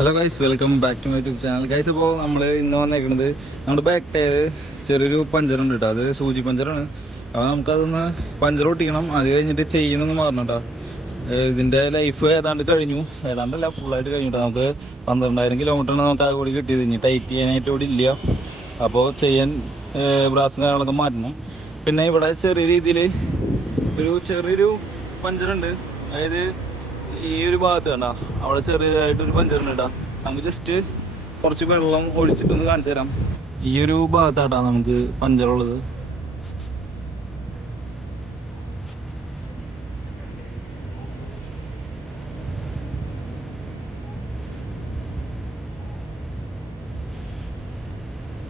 Hello guys, welcome back to my YouTube channel. Guys, ഇപ്പോൾ നമ്മൾ ഇന്ന് വന്നേക്കുന്നത് നമ്മുടെ ബാക്ക് ടയർ ചെറിയൊരു പഞ്ചറുണ്ട് കേട്ടോ. അത് സൂചി പഞ്ചറാണ്. അപ്പോൾ നമുക്കതൊന്ന് പഞ്ചർ ഒട്ടിക്കണം. അത് കഴിഞ്ഞിട്ട് ചെയ്യണമെന്ന് മാറണം കേട്ടോ. ഇതിൻ്റെ ലൈഫ് ഏതാണ്ട് കഴിഞ്ഞു, ഏതാണ്ടല്ല ഫുള്ളായിട്ട് കഴിഞ്ഞു കേട്ടോ. നമുക്ക് 12,000 കിലോമീറ്ററാണ് നമുക്ക് ആ കൂടി കിട്ടിയത്. ഇനി ടൈറ്റ് ചെയ്യാനായിട്ട് ഇവിടെ ഇല്ല. അപ്പോൾ ചെയ്യാൻ ബ്രാസും കാര്യങ്ങളൊക്കെ മാറ്റണം. പിന്നെ ഇവിടെ ചെറിയ രീതിയിൽ ചെറിയൊരു പഞ്ചറുണ്ട്. അതായത് ഈ ഒരു ഭാഗത്ത് കണ്ടാ അവിടെ ചെറിയതായിട്ടൊരു പഞ്ചറുണ്ട് കേട്ടോ. നമുക്ക് ജസ്റ്റ് കുറച്ച് വെള്ളം ഒഴിച്ചിട്ടൊന്ന് കാണിച്ചു തരാം. ഈ ഒരു ഭാഗത്താട്ടാ നമുക്ക് പഞ്ചറുള്ളത്.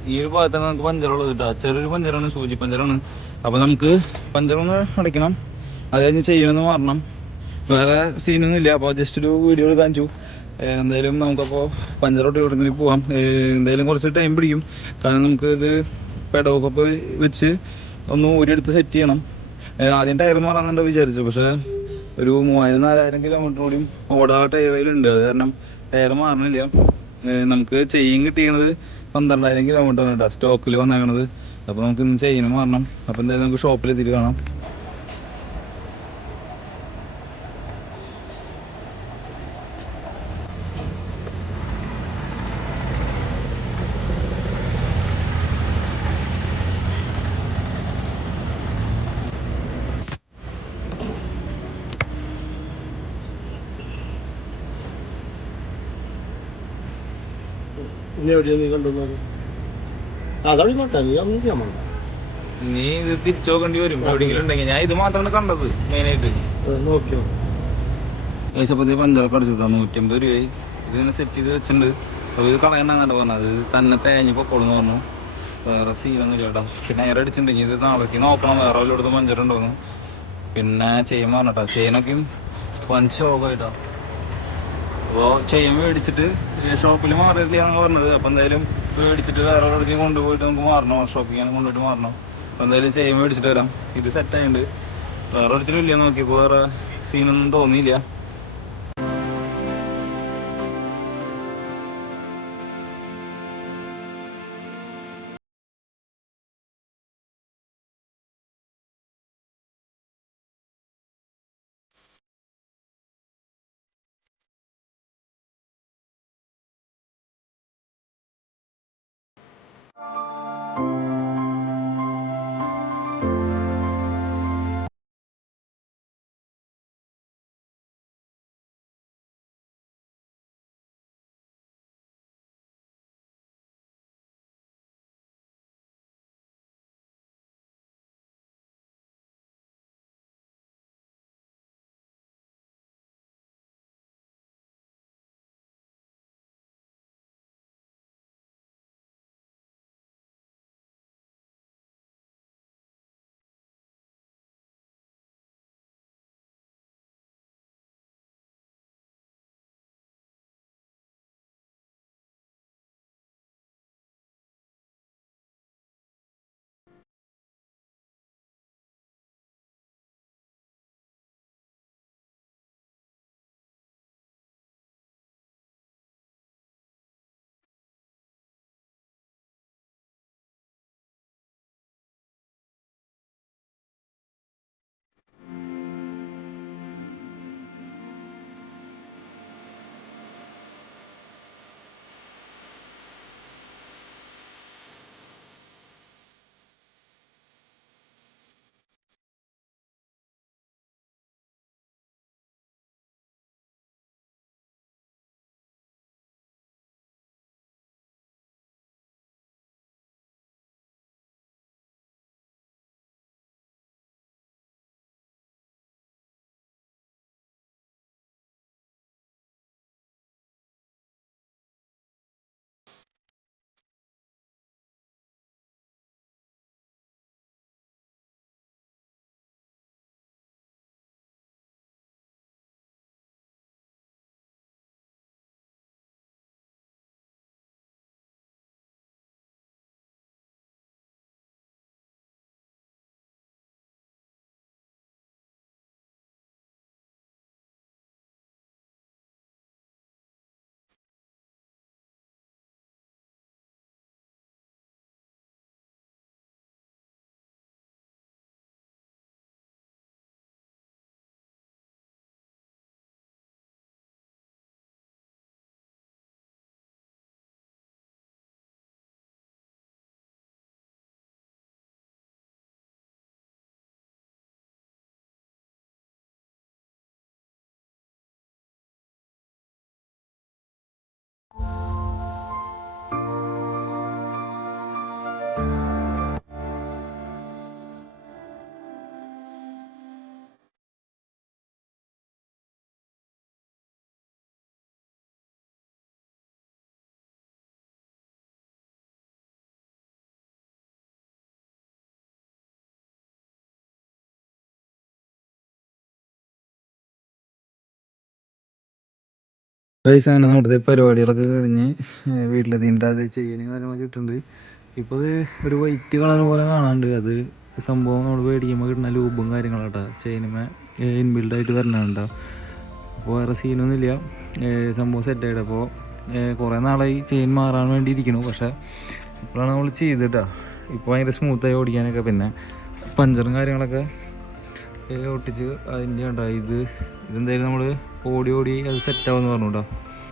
ഈ ഒരു ഭാഗത്താണ് നമുക്ക് പഞ്ചറുള്ളത് കേട്ടോ. ചെറിയൊരു പഞ്ചറാണ്, സൂചി പഞ്ചറാണ്. അപ്പോൾ നമുക്ക് പഞ്ചറൊന്ന് അടയ്ക്കണം. അത് കഴിഞ്ഞ് ചെയ്യണമെന്ന് മാറണം. വേറെ സീനൊന്നും ഇല്ല. അപ്പോൾ ജസ്റ്റ് ഒരു വീഡിയോ കാണിച്ചു. എന്തായാലും നമുക്കപ്പോൾ പഞ്ചറോട്ട് ഇവിടുന്ന് പോവാം. എന്തായാലും കുറച്ച് ടൈം പിടിക്കും. കാരണം നമുക്ക് ഇത് പെടവൊക്കെ വെച്ച് ഒന്ന് ഊരിയെടുത്ത് സെറ്റ് ചെയ്യണം. ആദ്യം ടയർ മാറാന്നുണ്ടോ വിചാരിച്ചു, പക്ഷേ ഒരു 3000-4000 കിലോമീറ്റർ കൂടിയും ഓടാ ടയറിലുണ്ട്. അത് കാരണം ടയർ മാറണില്ല. നമുക്ക് ചെയ്യും കിട്ടിയത് 12,000 കിലോമീറ്റർ ആണ് കേട്ടോ സ്റ്റോക്കിൽ വന്നേക്കണത്. അപ്പോൾ നമുക്ക് ഇന്ന് ചെയ്യണം മാറണം. അപ്പോൾ എന്തായാലും നമുക്ക് ഷോപ്പിൽ എത്തിയിട്ട് കാണാം. ഇനി എവിടെയാണ് നീ കണ്ടുവന്നത്? അതവിടെ നോട്ടെ, നീ ഒന്നും ചെയ്യാൻ വേണ്ട. നീ ഇത് തിരിച്ചു നോക്കേണ്ടി വരും എവിടെയെങ്കിലും ഉണ്ടെങ്കിൽ. ഞാൻ ഇത് മാത്രമാണ് കണ്ടത് മെയിനായിട്ട്. നോക്കിയോ ഏശപ്പത്തി പഞ്ചറൊക്കെ അടിച്ചിട്ടാ 150 രൂപയായി. ഇതിങ്ങനെ സെറ്റ് ചെയ്ത് വെച്ചിട്ടുണ്ട്. അപ്പോൾ ഇത് കളയണ്ടെന്നാണ് പറഞ്ഞത്. ഇത് തന്നെ തേഞ്ഞ് പൊക്കോളെന്ന് പറഞ്ഞു. വേറെ സീനൊന്നും ഇല്ല കേട്ടോ. പിന്നെ എയർ അടിച്ചിട്ടുണ്ടെങ്കിൽ ഇത് നാളേക്ക് നോക്കണം വേറെ വല്ലയിടത്തും പഞ്ചറുണ്ടോന്ന്. പിന്നെ ചെയ്യാൻ പറഞ്ഞിട്ടോ, ചെയിനൊക്കെയും പഞ്ചോകായിട്ടോ. അപ്പോൾ ചെയിൻ മേടിച്ചിട്ട് ഷോപ്പിൽ മാറിയില്ല എന്ന് പറഞ്ഞത്. അപ്പോൾ എന്തായാലും മേടിച്ചിട്ട് വേറെ എവിടേക്കും കൊണ്ടുപോയിട്ട് നമുക്ക് മാറണം. ഷോപ്പിൽ കൊണ്ടുപോയിട്ട് മാറണം. അപ്പോൾ എന്തായാലും ചെയിൻ മേടിച്ചിട്ട് വരാം. ഇത് സെറ്റായിട്ടുണ്ട്. വേറെ ഒരിക്കലും ഇല്ല, നോക്കിയപ്പോൾ വേറെ സീനൊന്നും തോന്നിയില്ല. ഗൈസ് അങ്ങനെ നമ്മുടെ പരിപാടികളൊക്കെ കഴിഞ്ഞ് വീട്ടിലെത്തിയിട്ട് അത് ചെയ്യാനും കാര്യങ്ങളൊക്കെ ഇട്ടുണ്ട്. ഇപ്പോൾ ഒരു വൈറ്റ് കളർ പോലെ കാണാണ്ട്, അത് സംഭവം നമ്മൾ മേടിക്കുമ്പോൾ കിട്ടുന്ന ലൂബും കാര്യങ്ങളാട്ടോ, ചെയിനുമേ ഇൻബിൽഡായിട്ട് വരണുണ്ടോ. അപ്പോൾ വേറെ സീനൊന്നുമില്ല, സംഭവം സെറ്റായിട്ട്. അപ്പോൾ കുറേ നാളായി ചെയിൻ മാറാൻ വേണ്ടി ഇരിക്കണു, പക്ഷേ ഇപ്പോഴാണ് നമ്മൾ ചെയ്തിട്ടാ. ഇപ്പോൾ ഭയങ്കര സ്മൂത്തായി ഓടിക്കാനൊക്കെ. പിന്നെ പഞ്ചറും കാര്യങ്ങളൊക്കെ ഒട്ടിച്ച് അതിൻ്റെ ഉണ്ടോ ഇതെന്തായാലും നമ്മൾ ഓടി അത് സെറ്റാവുമെന്ന് പറഞ്ഞു കേട്ടോ.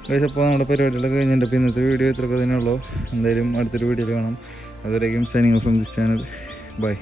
ഗൈസ് അപ്പോൾ നമ്മുടെ പരിപാടികളൊക്കെ കഴിഞ്ഞിട്ട് ഇപ്പോൾ ഇന്നത്തെ വീഡിയോ ഇത്രയൊക്കെ തന്നെയുള്ളൂ. എന്തായാലും അടുത്തൊരു വീഡിയോയിൽ കാണാം. അതുവരേക്കും signing from this channel. By.